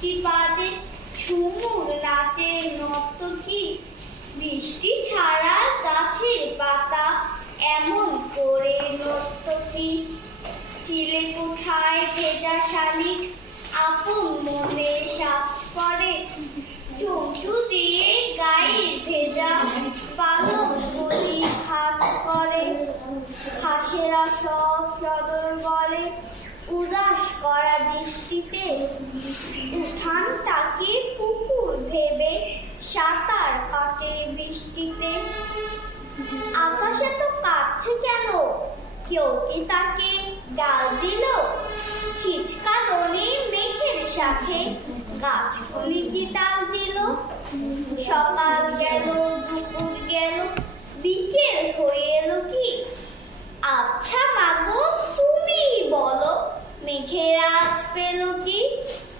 মিষ্টি বাজে ঝুমুর নাচে নর্তকী বৃষ্টি ছাড়া গাছের পাতা এমন করে নর্তকী চিলে কোঠায় ভেজা শালিক আপন মনে সাজ করে চঞ্চু দিয়ে গায়ের ভেজা পালক বলি হাত করে হাঁসেরা সব সদর বলে উদাস করা দৃষ্টিতে উঠানটাকে পুকুর ভেবে সাঁতার কাটে বৃষ্টিতে আকাশে তো কাঁদছে কেন কেউ কি তাকে ডাল দিল ছিচকা দনে মেঘের সাথে গাছগুলি কি তাল দিল সকাল